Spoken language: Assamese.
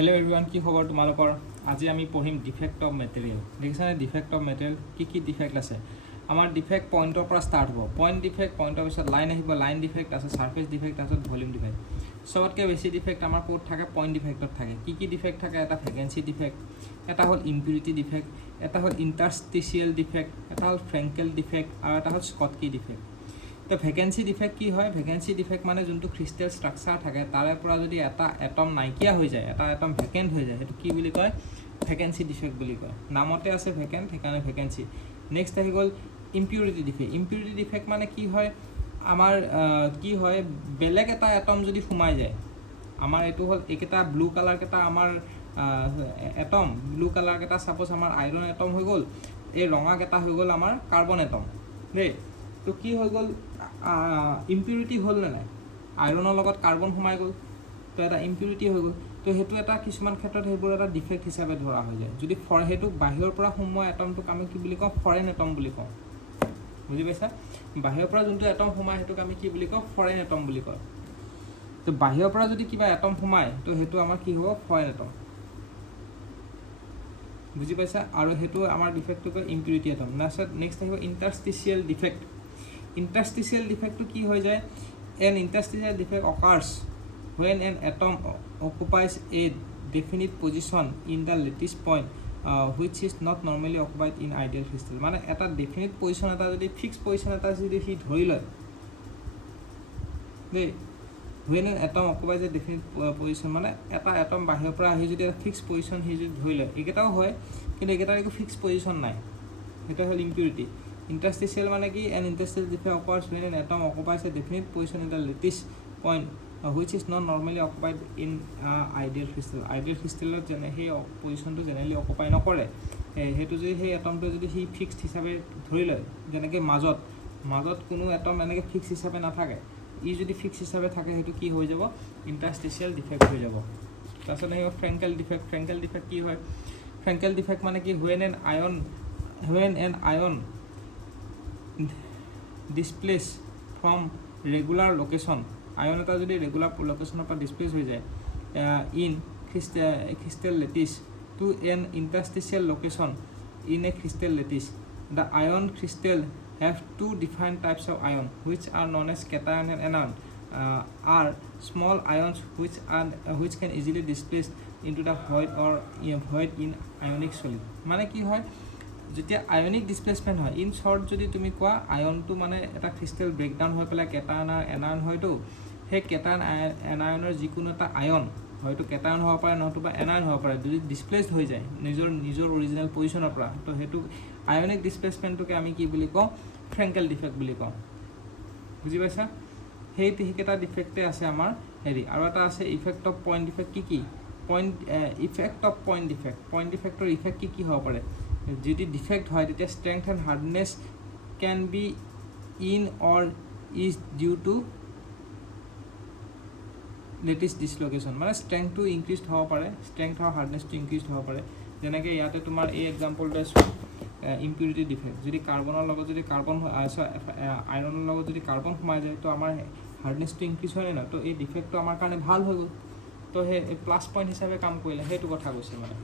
Hello everyone, কি খবৰ তোমালোকৰ? আজি আমি পঢ়িম ডিফেক্ট অফ মেটেৰিয়েল। দেখিছানে ডিফেক্ট অফ মেটেৰিয়েল কি ডিফেক্ট আছে? আমাৰ ডিফেক্ট পইণ্টৰ পৰা ষ্টাৰ্ট হ'ব। পইণ্ট ডিফেক্ট, পইণ্টৰ পিছত লাইন আহিব, লাইন ডিফেক্ট আছে, সাৰফেস ডিফেক্ট আছে, ভলিউম ডিফেক্ট। সবতকৈ বেছি ডিফেক্ট আমাৰ ক'ত থাকে? পইণ্ট ডিফেক্টত থাকে। কি ডিফেক্ট থাকে? এটা ভেকেন্সি ডিফেক্ট, এটা হ'ল ইম্পিউৰিটি ডিফেক্ট, এটা হ'ল ইণ্টাৰষ্টিচিয়েল ডিফেক্ট, এটা হ'ল ফ্ৰেংকেল ডিফেক্ট আৰু এটা হ'ল স্কটকি ডিফেক্ট। তো ভেকেন্সি ডিফেক্ট কি হয়? ভেকেন্সি ডিফেক্ট মানে যোনটো ক্ৰিষ্টেল ষ্ট্ৰাকচাৰ থাকে তাৰে পৰা যদি এটা এটম নাইকিয়া হৈ যায়, এটা এটম ভেকেণ্ট হৈ যায়, সেইটো কি বুলি কয়? ভেকেন্সি ডিফেক্ট বুলি কয়। নামতে আছে ভেকেণ্ট, সেইকাৰণে ভেকেন্সি। নেক্সট আহি গ'ল ইম্পিউৰিটি ডিফেক্ট। ইম্পিউৰিটি ডিফেক্ট মানে কি হয়? আমাৰ কি হয়, বেলেগ এটা এটম যদি সোমাই যায়, আমাৰ এইটো হ'ল এইকেইটা ব্লু কালাৰকেইটা আমাৰ এটম, ব্লু কালাৰকেইটা ছাপ'জ আমাৰ আইৰণ এটম হৈ গ'ল, এই ৰঙাকেইটা হৈ গ'ল আমাৰ কাৰ্বন এটম দেই। তো কি হৈ গ'ল? ইম্পিউৰিটি হ'ল নে নাই? আইৰণৰ লগত কাৰ্বন সোমাই গ'ল, তো এটা ইম্পিউৰিটি হৈ গ'ল। তো সেইটো এটা কিছুমান ক্ষেত্ৰত সেইবোৰ এটা ডিফেক্ট হিচাপে ধৰা হৈ যায়। যদি সেইটো বাহিৰৰ পৰা সোমোৱা এটমটোক আমি কি বুলি কওঁ? ফৰেন এটম বুলি কওঁ। বুজি পাইছা? বাহিৰৰ পৰা যোনটো এটম সোমায় সেইটোক আমি কি বুলি কওঁ? ফৰেন এটম বুলি কওঁ। তো বাহিৰৰ পৰা যদি কিবা এটম সোমায় তো সেইটো আমাৰ কি হ'ব? Foreign atom. বুজি পাইছা? আৰু সেইটো আমাৰ ডিফেক্টটো কয় ইম্পিউৰিটি এটম। নেক্সট আহিব interstitial defect. Interstitial defect to কি হৈ যায়? An interstitial defect occurs when an atom occupies a definite position in the lattice point which is not normally occupied in ideal crystal. মানে এটা definite position এটা যদি fixed position এটা যদি সি ধৰি লয় দেই, when an atom occupies a definite position মানে এটা atom বাহিৰৰ পৰা আহি যদি fixed position সি যদি ধৰি লয়, এইকেইটাও হয় কিন্তু এইকেইটাৰ একো fixed position নাই, সেইটো হ'ল impurity. Interstitial মানে কি? An interstitial defect occurs when an atom occupies a definite position in the lattice point which is not normally occupied in ideal crystal. Ideal crystalত যেনে সেই পজিশ্যনটো জেনেৰেলি অকুপাই নকৰে, সেইটো যদি সেই এটমটো যদি সি ফিক্সড হিচাপে ধৰি লয়, যেনেকৈ মাজত কোনো এটম এনেকৈ ফিক্স হিচাপে নাথাকে, ই যদি ফিক্স হিচাপে থাকে সেইটো কি হৈ যাব? ইণ্টাৰষ্টিচিয়েল ডিফেক্ট হৈ যাব। তাৰপিছত আহিব ফ্ৰেংকেল ডিফেক্ট। ফ্ৰেংকেল ডিফেক্ট কি হয়? ফ্ৰেংকেল ডিফেক্ট মানে কি? when an ion displace from regular location, ion এটা যদি ৰেগুলাৰ লোকেশনৰ পৰা ডিসপ্লেস হৈ যায় in crystal lattice to an interstitial location in a crystal lattice, the ion crystal have two defined types of ion which are known as cation and anion are small ions which can easily displace into the void in ionic solid. মানে কি হয়? যেতিয়া আয়নিক ডিসপ্লেসমেন্ট হয়, ইন শর্ট যদি তুমি কোৱা আয়নটো মানে এটা ক্ৰিস্টাল ব্ৰেকডাউন হৈ পেলাই কেটায়ন আৰু এনায়ন হয়তো, সেই কেটায়ন এনায়নৰ যিকোনো এটা আয়ন হয়তো কেটায়ন হ'ব পাৰে নহয়তো এনায়ন হ'ব পাৰে, যদি ডিসপ্লেসড হৈ যায় নিজৰ অৰিজিনেল পজিশ্যনৰ পৰা, তো সেইটো আয়নিক ডিসপ্লেসমেন্টটোকে আমি কি বুলি কওঁ? ফ্ৰেংকেল ডিফেক্ট বুলি কওঁ। বুজি পাইছা? সেইকেইটা ডিফেক্টে আছে আমাৰ হেৰি। আৰু এটা আছে ইফেক্ট অফ পইণ্ট ডিফেক্ট। কি point effect of point defect. Point ডিফেক্টৰ ইফেক্ট কি হ'ব পাৰে? যদি ডিফেক্ট হয় তেতিয়া strength and hardness can be in or is due to lattice dislocation. মানে ষ্ট্ৰেংথটো ইনক্ৰিজ হ'ব পাৰে, ষ্ট্ৰেংথ আৰু হাৰ্ডনেছটো ইনক্ৰিজ হ'ব পাৰে। যেনেকৈ ইয়াতে তোমাৰ এই এক্সাম্পলটো ইম্পিউৰিটি ডিফেক্ট, যদি কাৰ্বনৰ লগত যদি আইৰণৰ লগত যদি কাৰ্বন সোমাই যায় তো আমাৰ হাৰ্ডনেছটো ইনক্ৰিজ হয় নহয়, তো এই ডিফেক্টটো আমাৰ কাৰণে ভাল হৈ গ'ল, তো সেই প্লাছ পইণ্ট হিচাপে কাম কৰিলে, সেইটো কথা কৈছে মানে।